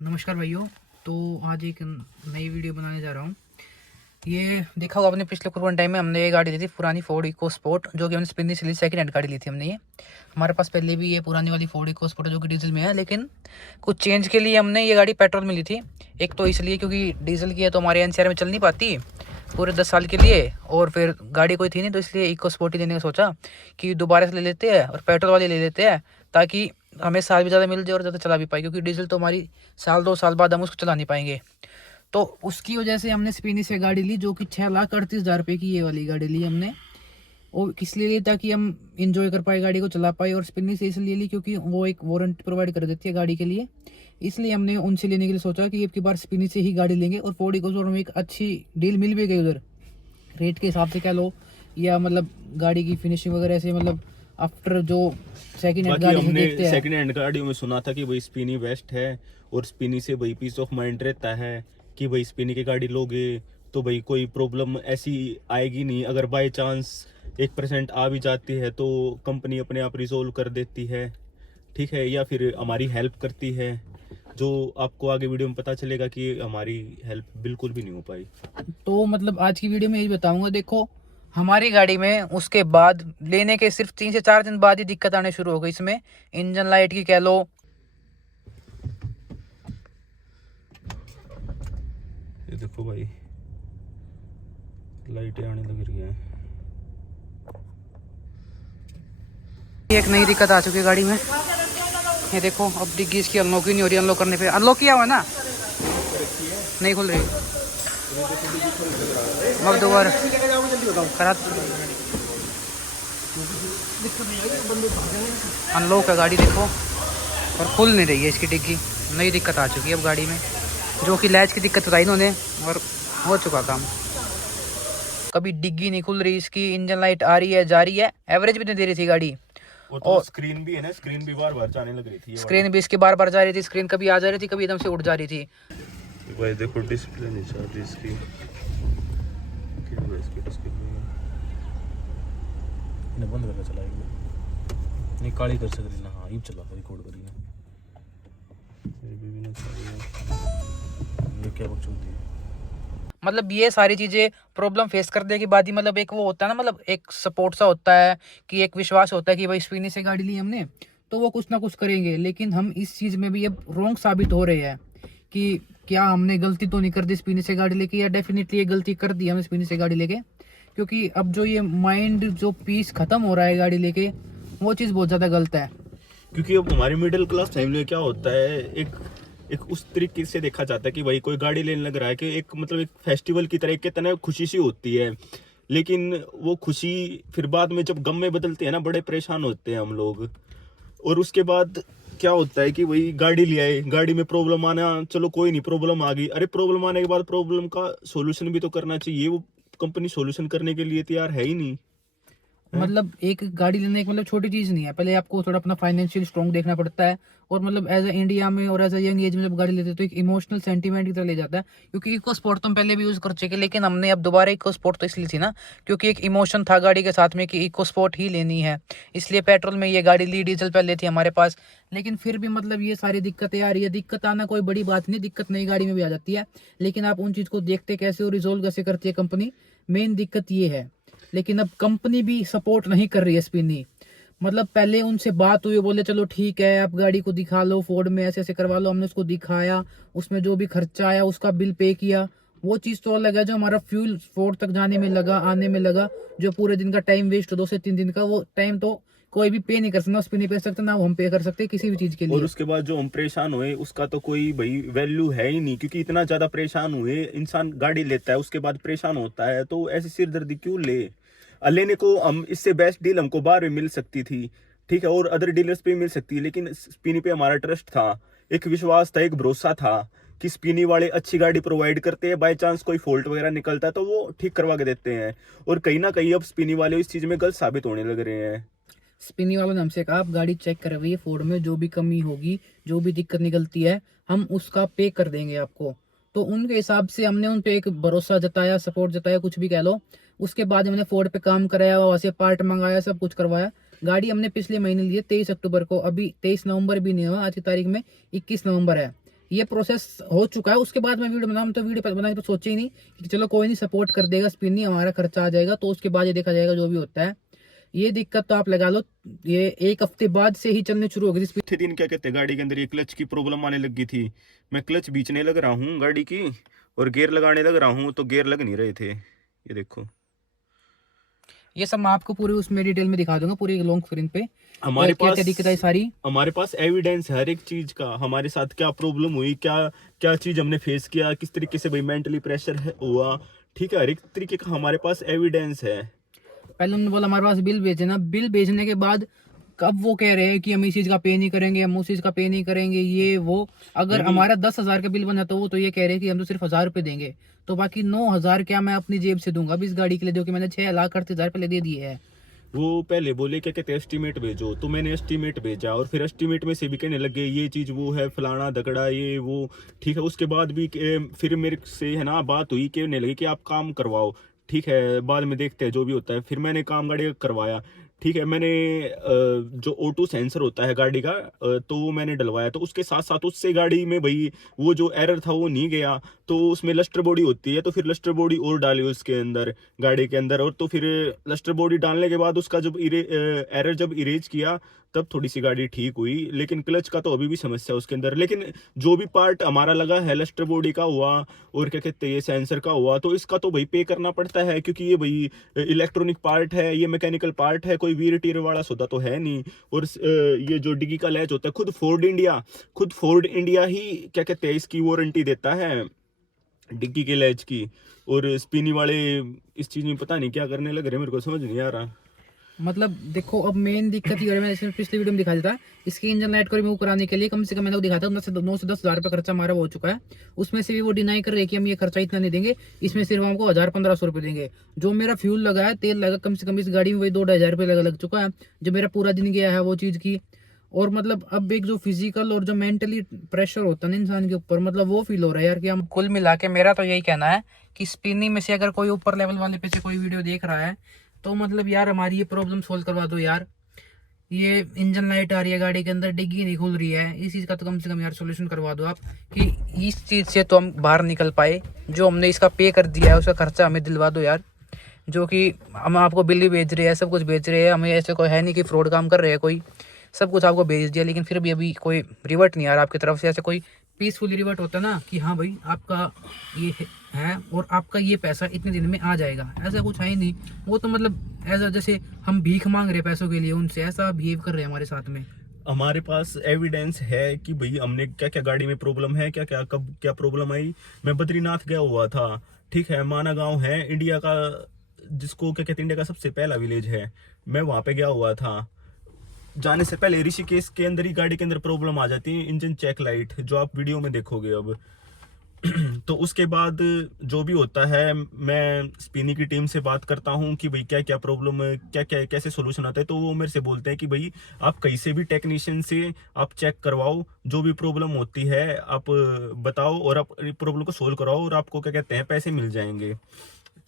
नमस्कार भाइयों। तो आज एक नई वीडियो बनाने जा रहा हूँ। ये देखा होगा आपने, पिछले कुछ टाइम में हमने ये गाड़ी ली थी, पुरानी फोर्ड इको स्पोर्ट, जो कि हमने स्पिनी से ली, सेकंड हैंड गाड़ी ली थी हमने। ये हमारे पास पहले भी ये पुरानी वाली फोर्ड इको स्पोर्ट जो कि डीजल में है, लेकिन कुछ चेंज के लिए हमने ये गाड़ी पेट्रोल में ली थी। एक तो इसलिए क्योंकि डीजल की है तो हमारे एनसीआर में चल नहीं पाती पूरे 10 साल के लिए, और फिर गाड़ी कोई थी नहीं, तो इसलिए इको स्पोर्ट ही लेने का सोचा कि दोबारा से ले लेते हैं और पेट्रोल वाली ले लेते हैं, ताकि हमें साल भी ज़्यादा मिल जाए और ज़्यादा चला भी पाए, क्योंकि डीजल तो हमारी साल 2 साल बाद हम उसको चला नहीं पाएंगे। तो उसकी वजह से हमने स्पिनी से गाड़ी ली, जो कि 6,38,000 रुपये की ये वाली गाड़ी ली हमने। और किस लिए ली? ताकि हम इंजॉय कर पाए, गाड़ी को चला पाए। और स्पिनी से इसलिए ली क्योंकि वो एक वारंटी प्रोवाइड कर देती है गाड़ी के लिए, इसलिए हमने उनसे लेने के लिए सोचा कि एक की बार स्पिनी से ही गाड़ी लेंगे। और फोर्ड इकोस्पोर्ट में एक अच्छी डील मिल भी गई उधर, रेट के हिसाब से कह लो, या मतलब गाड़ी की फिनिशिंग वगैरह से, मतलब आफ्टर जो सेकंड हैंड गाड़ी से देखते हैं। सेकंड हैंड गाड़ियों में सुना था कि भाई स्पिनी बेस्ट है, और स्पिनी से भाई पीस ऑफ माइंड रहता है कि भाई स्पिनी की गाड़ी लोगे तो भाई कोई प्रॉब्लम ऐसी आएगी नहीं। अगर बाय चांस 1% आ भी जाती है तो कंपनी अपने आप रिजोल्व कर देती है, ठीक है, या फिर हमारी हेल्प करती है। जो आपको आगे वीडियो में पता चलेगा कि हमारी हेल्प बिल्कुल भी नहीं हो पाई। तो मतलब आज की वीडियो में यही बताऊंगा। देखो, हमारी गाड़ी में उसके बाद लेने के सिर्फ 3 से 4 दिन बाद ही दिक्कत आने शुरू हो गई इसमें, इंजन लाइट की कह लो। ये देखो भाई, लाइटें आने लग रही हैं। एक नई दिक्कत आ चुकी है गाड़ी में। ये देखो, अब डिग्गी इसकी अनलॉक ही नहीं हो रही। अनलॉक करने पे, अनलॉक किया हुआ है ना, नहीं खुल रही। अब दोबारा करा, अनलॉक है गाड़ी देखो, और खुल नहीं रही है इसकी डिग्गी। नई दिक्कत आ चुकी है अब गाड़ी में, जो कि लैच की दिक्कत बताई इन्होंने, और हो चुका काम। कभी डिग्गी नहीं खुल रही इसकी, इंजन लाइट आ रही है जा रही है, एवरेज भी नहीं दे रही थी गाड़ी। वो तो स्क्रीन भी है ना, स्क्रीन भी बार बार जाने लग रही थी। स्क्रीन भी इसकी बार बार जा रही थी, स्क्रीन कभी आ जा रही थी, कभी एकदम से उठ जा रही थी। भाई देखो, डिस्प्ले नहीं चल रही इसकी। बंद करके चलाएगी, नहीं काली कर सकती ना। हाँ, ये चला रिकॉर्ड करी ना, ये क्या बकचोदी है। मतलब ये सारी चीजें प्रॉब्लम फेस करने के बाद ही, मतलब एक वो होता है ना, मतलब एक सपोर्ट सा होता है, कि एक विश्वास होता है कि भाई स्पिनी से गाड़ी ली हमने तो वो कुछ ना कुछ करेंगे। लेकिन हम इस चीज में भी अब रॉन्ग साबित हो रहे हैं कि क्या हमने गलती तो नहीं कर दी स्पिनी से गाड़ी लेके, या डेफिनेटली ये गलती कर दी हमने स्पिनी से गाड़ी लेके। क्योंकि अब जो ये माइंड जो पीस खत्म हो रहा है गाड़ी लेके, वो चीज़ बहुत ज़्यादा गलत है। क्योंकि अब हमारी मिडिल क्लास फैमिली में क्या होता है, एक एक उस तरीके से देखा जाता है कि भाई कोई गाड़ी लेने लग रहा है कि एक मतलब एक फेस्टिवल की तरह के तरह खुशी सी होती है। लेकिन वो खुशी फिर बाद में जब गम में बदलती है ना, बड़े परेशान होते हैं हम लोग। और उसके बाद क्या होता है कि वही गाड़ी ले आए, गाड़ी में प्रॉब्लम आना, चलो कोई नहीं, प्रॉब्लम आ गई। अरे प्रॉब्लम आने के बाद प्रॉब्लम का सॉल्यूशन भी तो करना चाहिए। वो कंपनी सॉल्यूशन करने के लिए तैयार है ही नहीं। मतलब एक गाड़ी लेना एक मतलब छोटी चीज नहीं है। पहले आपको थोड़ा अपना फाइनेंशियल स्ट्रॉन्ग देखना पड़ता है। और मतलब एज ए इंडिया में और एज ए यंग एज में जब गाड़ी लेते हैं तो एक इमोशनल सेंटीमेंट की तरह ले जाता है। क्योंकि इको स्पोर्ट तो हम पहले भी यूज कर चुके, लेकिन हमने अब दोबारा इको स्पोर्ट तो इसलिए थी ना, क्योंकि एक इमोशन था गाड़ी के साथ में कि इको स्पोर्ट ही लेनी है, इसलिए पेट्रोल में ये गाड़ी ली। डीजल पहले थी हमारे पास, लेकिन फिर भी मतलब ये सारी दिक्कतें आ रही है। दिक्कत आना कोई बड़ी बात नहीं, दिक्कत नई गाड़ी में भी आ जाती है, लेकिन आप उन चीज को देखते कैसे और रिजोल्व कैसे करती है कंपनी, मेन दिक्कत ये है। लेकिन अब कंपनी भी सपोर्ट नहीं कर रही है स्पिनी। मतलब पहले उनसे बात हुई, बोले चलो ठीक है आप गाड़ी को दिखा लो, फोर्ड में ऐसे ऐसे करवा लो। हमने उसको दिखाया, उसमें जो भी खर्चा आया उसका बिल पे किया। वो चीज़ तो अलग है, जो हमारा फ्यूल फोर्ड तक जाने में लगा, आने में लगा, जो पूरे दिन का टाइम वेस्ट 2 से 3 दिन का, वो टाइम तो कोई भी पे नहीं कर सकता। उस पे नहीं पे सकता ना, हम पे कर सकते किसी भी चीज़ के लिए। और उसके बाद जो हम परेशान हुए उसका तो कोई भाई वैल्यू है ही नहीं। क्योंकि इतना ज्यादा परेशान हुए, इंसान गाड़ी लेता है उसके बाद परेशान होता है, तो ऐसी सिरदर्दी क्यों ले। लेने को हम इससे बेस्ट डील हमको बाहर में मिल सकती थी, ठीक है, और अदर डीलर्स पे मिल सकती है। लेकिन स्पिनी पे हमारा ट्रस्ट था, एक विश्वास था, एक भरोसा था कि स्पिनी वाले अच्छी गाड़ी प्रोवाइड करते हैं। बाय चांस कोई फॉल्ट वगैरह निकलता है तो वो ठीक करवा के देते हैं। और कहीं ना कहीं अब स्पिनी वाले इस चीज में गलत साबित होने लग रहे हैं। स्पिनी वालों ने हमसे कहा आप गाड़ी चेक करवाइए फोर्ड में, जो भी कमी होगी, जो भी दिक्कत निकलती है, हम उसका पे कर देंगे आपको। तो उनके हिसाब से हमने उन पे एक भरोसा जताया, सपोर्ट जताया, कुछ भी कह लो। उसके बाद हमने फोर्ड पे काम कराया, वहाँ से पार्ट मंगाया, सब कुछ करवाया। गाड़ी हमने पिछले महीने ली है 23 अक्टूबर को, अभी 23 नवंबर भी नहीं हुआ, आज की तारीख में 21 नवंबर है। ये प्रोसेस हो चुका है। उसके बाद मैं वीडियो बनाऊँ तो वीडियो बनाने तो सोचे ही नहीं कि चलो कोई नहीं सपोर्ट कर देगा, स्पिन नहीं हमारा खर्चा आ जाएगा, तो उसके बाद ये देखा जाएगा जो भी होता है। ये दिक्कत तो आप लगा लो, ये 1 हफ्ते बाद से ही चलने शुरू हो गई। चौथे दिन क्या कहते हैं गाड़ी के अंदर ये क्लच की प्रॉब्लम आने लगी थी। मैं क्लच बीचने लग रहा हूँ गाड़ी की और गियर लगाने लग रहा हूँ तो गियर लग नहीं रहे थे। ये देखो, ये सब मैं आपको पूरी उसमें डिटेल में दिखा दूंगा, पूरी लॉन्ग स्क्रीन पे हमारे क्या पास क्या दिक्कत आई सारी। हमारे पास एविडेंस है हर एक चीज का, हमारे साथ क्या प्रॉब्लम हुई, क्या क्या चीज हमने फेस किया, किस तरीके से भाई मेंटली प्रेशर हुआ, ठीक है, हर एक तरीके का हमारे पास एविडेंस है। पहले उन्होंने बोला हमारे पास बिल भेजना, बिल भेजने के बाद कब वो कह रहे हैं कि हम इस चीज का पे नहीं करेंगे, हम उस चीज का पे नहीं करेंगे, ये वो। अगर हमारा 10,000 का बिल बना तो वो तो ये कह रहे हैं कि हम तो सिर्फ 1,000 रुपये देंगे, तो बाकी 9,000 क्या मैं अपनी जेब से दूंगा अब इस गाड़ी के लिए, जो कि मैंने 6,38,000 पहले दे दिए है। वो पहले बोले क्या कहते हैं एस्टीमेट भेजो, तो मैंने एस्टीमेट भेजा और फिर एस्टीमेट में से भी कहने लगे ये चीज़ वो है फलाना दगड़ा ये वो, ठीक है। उसके बाद भी फिर मेरे से है ना बात हुई, कहने लगे कि आप काम करवाओ, ठीक है, बाद में देखते हैं जो भी होता है। फिर मैंने काम गाड़ी का करवाया, ठीक है। मैंने जो O2 सेंसर होता है गाड़ी का तो वो मैंने डलवाया, तो उसके साथ साथ उससे गाड़ी में भाई वो जो एरर था वो नहीं गया, तो उसमें लस्टर बॉडी होती है, तो फिर लस्टर बॉडी और डाली उसके अंदर गाड़ी के अंदर, और तो फिर लस्टर बॉडी डालने के बाद उसका जब एरर जब इरेज किया तब थोड़ी सी गाड़ी ठीक हुई। लेकिन क्लच का तो अभी भी समस्या है उसके अंदर। लेकिन जो भी पार्ट हमारा लगा है, लस्टर बॉडी का हुआ और क्या कहते हैं ये सेंसर का हुआ, तो इसका तो भाई पे करना पड़ता है, क्योंकि ये भाई इलेक्ट्रॉनिक पार्ट है, ये मैकेनिकल पार्ट है, कोई वीर टीर वाला सौदा तो है नहीं। और ये जो डिग्गी का लैच होता है, खुद फोर्ड इंडिया ही क्या कहते हैं इसकी वारंटी देता है डिग्गी के लैच की। और स्पिनी वाले इस चीज में पता नहीं क्या करने लग रहे, मेरे को समझ नहीं आ रहा। मतलब देखो, अब मेन दिक्कत ये है, मैं जैसे पिछले वीडियो में दिखा देता, इसकी इंजन लाइट को रिमूव कराने के लिए कम से कम मैंने वो दिखा था 9 से 10,000 रुपये खर्चा हमारा हो चुका है। उसमें से भी वो डिनाई कर रहे हैं कि हम ये खर्चा इतना नहीं देंगे, इसमें सिर्फ हमको 1,000-1,500 रुपये देंगे। जो मेरा फ्यूल लगा है, तेल लगा कम से कम इस गाड़ी में वही 2-2,500 रुपये लग चुका है, जो मेरा पूरा दिन गया है वो चीज़ की। और मतलब अब एक जो फिजिकल और जो मेंटली प्रेशर होता है ना इंसान के ऊपर, मतलब वो फील हो रहा है यार कि हम कुल मिला के, मेरा तो यही कहना है कि स्पिनी में से अगर कोई ऊपर लेवल वाले पे से कोई वीडियो देख रहा है तो मतलब यार हमारी ये प्रॉब्लम सोल्व करवा दो यार। ये इंजन लाइट आ रही है गाड़ी के अंदर, डिग्गी नहीं खुल रही है, इस चीज़ का तो कम से कम यार सोल्यूशन करवा दो आप, कि इस चीज़ से तो हम बाहर निकल पाए। जो हमने इसका पे कर दिया है उसका खर्चा हमें दिलवा दो यार। जो कि हम आपको बिल भी भेज रहे हैं, सब कुछ भेज रहे हैं, हमें ऐसे कोई है नहीं कि फ्रॉड काम कर रहे हैं कोई, सब कुछ आपको भेज दिया, लेकिन फिर भी अभी कोई रिवर्ट नहीं आ रहा आपकी तरफ से। ऐसे कोई पीसफुली रिवर्ट होता ना कि हाँ भाई आपका ये है और आपका ये पैसा इतने दिन में आ जाएगा, ऐसा कुछ है ही नहीं। वो तो मतलब ऐसा जैसे हम भीख मांग रहे पैसों के लिए उनसे, ऐसा बिहेव कर रहे हैं हमारे साथ में। हमारे पास एविडेंस है कि भाई हमने क्या क्या गाड़ी में प्रॉब्लम है, क्या क्या कब क्या प्रॉब्लम आई। मैं बद्रीनाथ गया हुआ था, ठीक है, माना गांव है इंडिया का, जिसको क्या कहते हैं इंडिया का सबसे पहला विलेज है, मैं वहां पे गया हुआ था। जाने से पहले ऋषिकेश के अंदर ही गाड़ी के अंदर प्रॉब्लम आ जाती है, इंजन चेक लाइट, जो आप वीडियो में देखोगे अब। तो उसके बाद जो भी होता है मैं स्पिनी की टीम से बात करता हूँ कि भाई क्या क्या प्रॉब्लम है, क्या क्या कैसे सोल्यूशन आता है। तो वो मेरे से बोलते हैं कि भाई आप कहीं से भी टेक्नीशियन से आप चेक करवाओ, जो भी प्रॉब्लम होती है आप बताओ और आप प्रॉब्लम को सोल्व कराओ और आपको क्या कहते हैं पैसे मिल जाएंगे,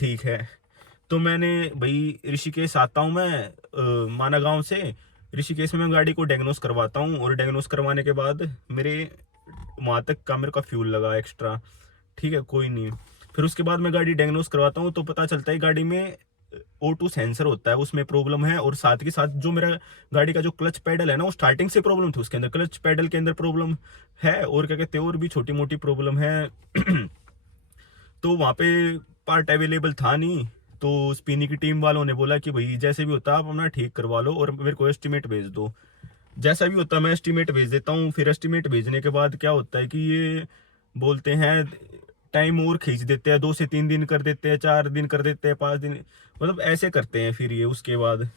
ठीक है। तो मैंने भाई ऋषिकेश आता हूँ मैं माना गाँव से, ऋषिकेश में मैं गाड़ी को डायग्नोस करवाता हूँ और डायग्नोस करवाने के बाद मेरे वहाँ तक का मेरे का फ्यूल लगा एक्स्ट्रा, ठीक है, कोई नहीं। फिर उसके बाद मैं गाड़ी डायग्नोस करवाता हूँ तो पता चलता है गाड़ी में O2 सेंसर होता है उसमें प्रॉब्लम है, और साथ के साथ जो मेरा गाड़ी का जो क्लच पैडल है ना वो स्टार्टिंग से प्रॉब्लम थी, उसके अंदर क्लच पैडल के अंदर प्रॉब्लम है और क्या कहते हैं और भी छोटी मोटी प्रॉब्लम है। तो वहाँ पे पार्ट अवेलेबल था नहीं, तो स्पिनी की टीम वालों ने बोला कि भाई जैसे भी होता आप अपना ठीक करवा लो और मेरे को एस्टीमेट भेज दो। जैसा भी होता मैं एस्टीमेट भेज देता हूँ। फिर एस्टीमेट भेजने के बाद क्या होता है कि ये बोलते हैं टाइम और खींच देते हैं, 2 से 3 दिन कर देते हैं, 4 दिन कर देते हैं, 5 दिन, मतलब ऐसे करते हैं फिर ये। उसके बाद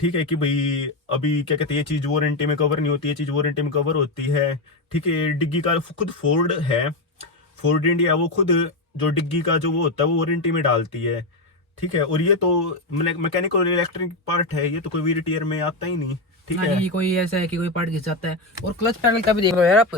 ठीक है कि भाई अभी क्या कहते हैं ये चीज़ वारंटी में कवर नहीं होती, ये चीज़ वारंटी में कवर होती है, ठीक है। डिग्गी का खुद फोर्ड है, फोर्ड इंडिया, वो खुद जो डिग्गी का जो वो होता है वो वारंटी में डालती है, ठीक है। और ये तो मैकेनिकल इलेक्ट्रिक पार्ट है, ये तो कोई वीर में आता ही नहीं, ठीक है। कोई ऐसा है कि कोई पार्ट घिस जाता है। और क्लच पैडल का भी देख लो यार आप,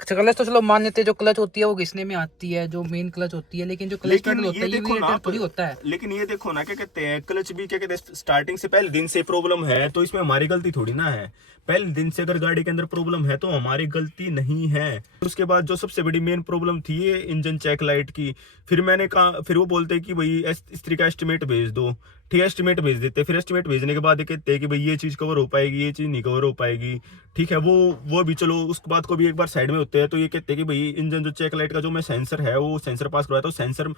क्लच तो चलो मान लेते हैं, जो क्लच होती है वो घिसने में आती है, जो मेन क्लच होती है, लेकिन जो क्लच पेडल होता है ये भी थोड़ी होता है। लेकिन ये देखो ना, क्या कहते हैं, क्लच भी क्या कहते हैं, स्टार्टिंग से पहले दिन से प्रॉब्लम है तो इसमें हमारी गलती थोड़ी ना है। पहले दिन से अगर गाड़ी के अंदर प्रॉब्लम है तो हमारी गलती नहीं है। उसके बाद जो सबसे बड़ी मेन प्रॉब्लम थी ये इंजन चेक लाइट की। फिर मैंने कहा, फिर वो बोलते कि भाई इस्त्री का एस्टिमेट भेज दो। ठीक है, एस्टिमेट भेज देते। फिर एस्टिमेट भेजने के बाद ये कहते हैं कि भाई ये चीज कवर हो पाएगी, ये चीज नहीं कवर हो पाएगी। ठीक है, वो भी चलो, उसके बाद को भी एक बार साइड में होते हैं। तो ये कहते हैं कि भाई इंजन जो चेक लाइट का जो मैं सेंसर है वो सेंसर पास करवाता हूँ, सेंसर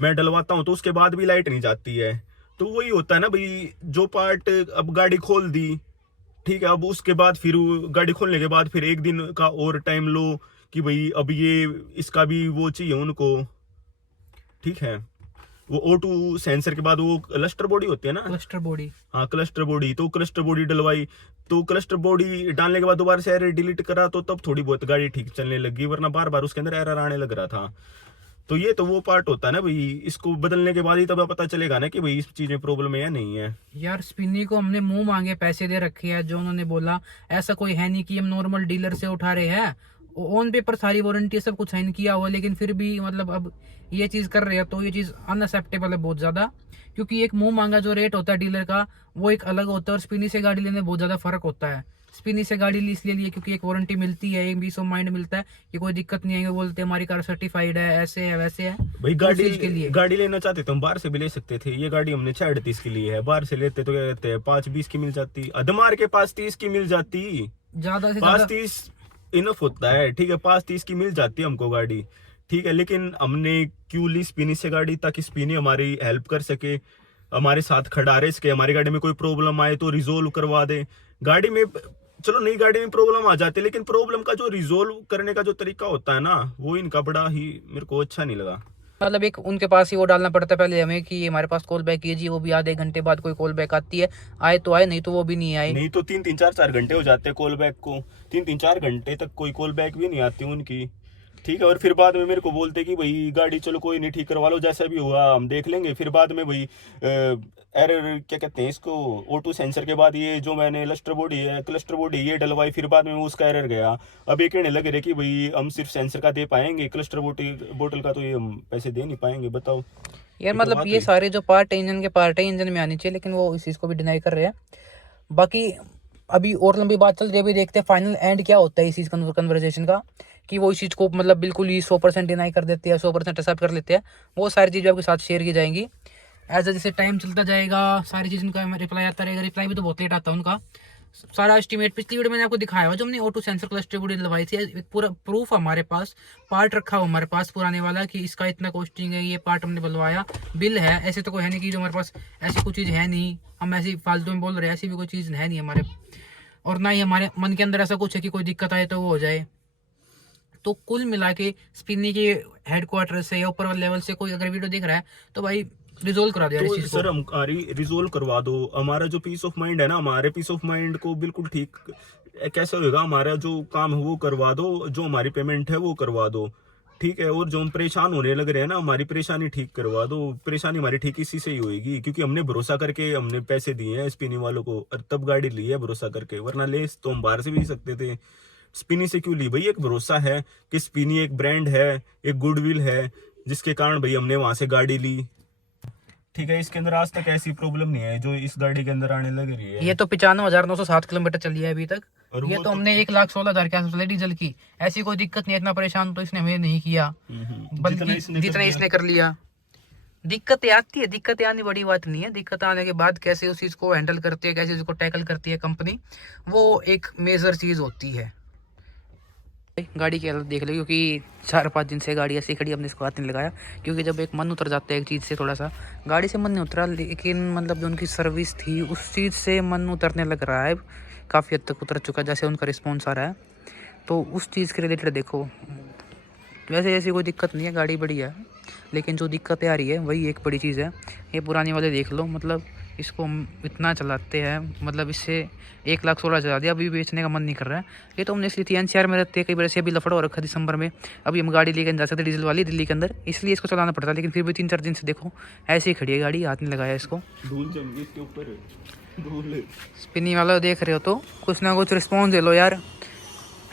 मैं डलवाता हूँ, तो उसके बाद भी लाइट नहीं जाती है। तो वही होता है ना भाई, जो पार्ट अब गाड़ी खोल दी, ठीक है, अब उसके बाद फिर गाड़ी खोलने के बाद फिर एक दिन का और टाइम लो कि भाई अब ये इसका भी वो चाहिए उनको। ठीक है, वो O2 सेंसर के बाद वो क्लस्टर बॉडी होती है ना, क्लस्टर बॉडी, हाँ क्लस्टर बॉडी, तो क्लस्टर बॉडी डलवाई। तो क्लस्टर बॉडी डालने के बाद दोबारा से एरर डिलीट करा, तो तब थोड़ी बहुत गाड़ी ठीक चलने लगी, वरना बार बार उसके अंदर एरर आने लग रहा था। तो ये तो वो पार्ट होता है ना भाई, इसको बदलने के बाद ही तब पता चलेगा ना कि भाई इस चीज में प्रॉब्लम है या नहीं है। यार स्पिनी को हमने मुंह मांगे पैसे दे रखे हैं, जो उन्होंने बोला ऐसा कोई है नहीं कि हम नॉर्मल डीलर से उठा रहे हैं, ऑन पेपर सारी वारंटी सब कुछ साइन किया हुआ, लेकिन फिर भी मतलब अब ये चीज कर रहे हैं तो ये चीज अनएक्सेप्टेबल है बहुत ज्यादा। क्योंकि एक मुंह मांगा जो रेट होता है डीलर का वो एक अलग होता है, और स्पिनी से गाड़ी लेने में बहुत ज्यादा फर्क होता है। स्पिनी से गाड़ी इसलिए लिए क्योंकि एक वारंटी मिलती है, एक पीस ऑफ माइंड मिलता है कि कोई दिक्कत नहीं आएगी, बोलते हमारी कार सर्टिफाइड है, ऐसे है वैसे है। भाई गाड़ी गाड़ी लेना चाहते तो हम बाहर से भी ले सकते थे। ये गाड़ी हमने 638 की ली है, बाहर से लेते तो क्या कहते हैं 520 की मिल जाती, अधमार के 530 की मिल जाती, ज्यादा से 530 इनफ होता है। ठीक है, 530 की मिल जाती है हमको गाड़ी। ठीक है, लेकिन हमने क्यों ली स्पिनी से गाड़ी, ताकि स्पिनी हमारी हेल्प कर सके, हमारे साथ खड़ा रह सके, हमारी गाड़ी में कोई प्रॉब्लम आए तो रिजोल्व करवा दे। गाड़ी में चलो नई गाड़ी में प्रॉब्लम आ जाती है, लेकिन प्रॉब्लम का जो रिजोल्व करने का जो तरीका होता है ना, वो इनका बड़ा ही मेरे को अच्छा नहीं लगा। मतलब एक उनके पास ही वो डालना पड़ता है पहले हमें कि हमारे पास कॉल बैक कीजिए, वो भी आधे घंटे बाद कोई कॉल बैक आती है, आए तो आए, नहीं तो वो भी नहीं आए। नहीं तो 3-4 घंटे हो जाते हैं कॉल बैक को, 3-4 घंटे तक कोई कॉल बैक भी नहीं आती उनकी। ठीक है, और फिर बाद में मेरे को बोलते कि भाई गाड़ी चलो कोई नहीं, ठीक करवा लो, जैसा भी हुआ हम देख लेंगे। फिर बाद में भाई एरर क्या कहते हैं इसको, O2 सेंसर के बाद ये जो मैंने क्लस्टर बॉडी ये डलवाई, फिर बाद में उसका एरर गया। अब ये कहने लग रहे कि भाई हम सिर्फ सेंसर का दे पाएंगे, क्लस्टर बोतल का तो ये हम पैसे दे नहीं पाएंगे। बताओ यार मतलब ये सारे जो पार्ट है इंजन के पार्ट है, इंजन में आनी चाहिए, लेकिन वो इस चीज़ को भी डिनाई कर रहे हैं। बाकी अभी और लंबी बात चल रही है, अभी देखते हैं फाइनल एंड क्या होता है इस चीज़ कन्वर्सेशन का, कि वो इस चीज़ को मतलब बिल्कुल ही 100% डिनाई कर देते हैं, 100% एक्सेप्ट कर लेते हैं। वो सारी चीज़ें आपके साथ शेयर की जाएंगी एज जैसे टाइम चलता जाएगा, सारी चीज़ उनका रिप्लाई आता रहेगा। रिप्लाई भी तो बहुत लेट आता है उनका। सारा एस्टीमेट पिछली वीडियो मैंने आपको दिखाया हुआ, जो हमने O2 सेंसर क्लस्टर बॉडी डलवाई थी, एक पूरा प्रूफ हमारे पास, पार्ट रखा हुआ हमारे पास पुराने वाला कि इसका इतना कॉस्टिंग है, ये पार्ट हमने बनवाया, बिल है। ऐसे तो कोई है नहीं कि जो हमारे पास ऐसी कोई चीज़ है नहीं, हम ऐसी फालतू में बोल रहे हैं, ऐसी भी कोई चीज़ है नहीं हमारे, और ना ही हमारे मन के अंदर ऐसा कुछ है कि कोई दिक्कत आए तो वो हो जाए। तो कुल मिला के स्पिनी के हेडक्वार्टर से या ऊपर वाले लेवल से कोई अगर वीडियो देख रहा है तो भाई रिजोल्व करा दो यार इस चीज को। सर हमारी रिजोल्व करवा दो, हमारा जो पीस ऑफ माइंड है ना, हमारे पीस ऑफ माइंड को बिल्कुल ठीक कैसे होगा, हमारा जो काम है वो करवा दो, जो हमारी पेमेंट है वो करवा दो। ठीक है, और जो हम परेशान होने लग रहे हैं ना, हमारी परेशानी ठीक करवा दो। परेशानी हमारी ठीक इसी से ही होगी, क्योंकि हमने भरोसा करके हमने पैसे दिए हैं स्पिनी वालों को, और तब गाड़ी ली है भरोसा करके, वरना ले तो हम बाहर से भी सकते थे। स्पिनी से क्यों ली भाई? एक भरोसा है कि स्पिनी एक ब्रांड है, एक गुडविल है, जिसके कारण भाई हमने वहां से गाड़ी ली। ठीक है, इसके अंदर आज तक ऐसी प्रॉब्लम नहीं है जो इस गाड़ी के अंदर आने लग रही है। ये तो 95,907 किलोमीटर चली है अभी तक, और ये तो हमने 1,16,000 के आसपास डीजल की, ऐसी कोई दिक्कत नहीं है। इतना परेशान तो इसने हमें नहीं किया, बल्कि जितना इसने कर लिया। दिक्कतें आती है, दिक्कतें आनी बड़ी बात नहीं है, दिक्कत आने के बाद कैसे उस चीज़ को हैंडल करती है, कैसे उसको टैकल करती है कंपनी, वो एक मेजर चीज़ होती है। गाड़ी की हालत देख लो, क्योंकि 4-5 दिन से गाड़ी ऐसी खड़ी, हमने इसको हाथ नहीं लगाया, क्योंकि जब एक मन उतर जाता है एक चीज़ से, थोड़ा सा गाड़ी से मन नहीं उतरा, लेकिन मतलब जो उनकी सर्विस थी उस चीज़ से मन उतरने लग रहा है, काफ़ी हद तक उतर चुका है, जैसे उनका रिस्पॉन्स आ रहा है। तो उस चीज़ के रिलेटेड देखो, वैसे ऐसी कोई दिक्कत नहीं है, गाड़ी बढ़िया है, लेकिन जो दिक्कतें आ रही है वही एक बड़ी चीज़ है। ये पुरानी वाले देख लो, मतलब इसको हम इतना चलाते हैं, मतलब इससे 1,16,000 चला दिया, अभी बेचने का मन नहीं कर रहा है। ये तो हमने इसलिए थी NCR में रहते हैं, कई बार से अभी लफड़ा हो रखा है दिसंबर में, अभी हम गाड़ी लेकर जा सकते डीजल वाली दिल्ली के अंदर, इसलिए इसको चलाना पड़ता है। लेकिन फिर भी 3-4 दिन से देखो ऐसे ही खड़ी है गाड़ी, हाथ नहीं लगाया इसको। धूल जम गई इसके ऊपर, धूल। स्पिनी वाला देख रहे हो तो कुछ ना कुछ रिस्पॉन्स दे लो यार।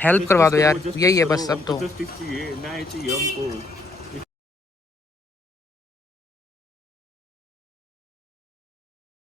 हेल्प करवा दो यार, यही है बस अब तो। जस्टिस चाहिए, न्याय चाहिए हमको।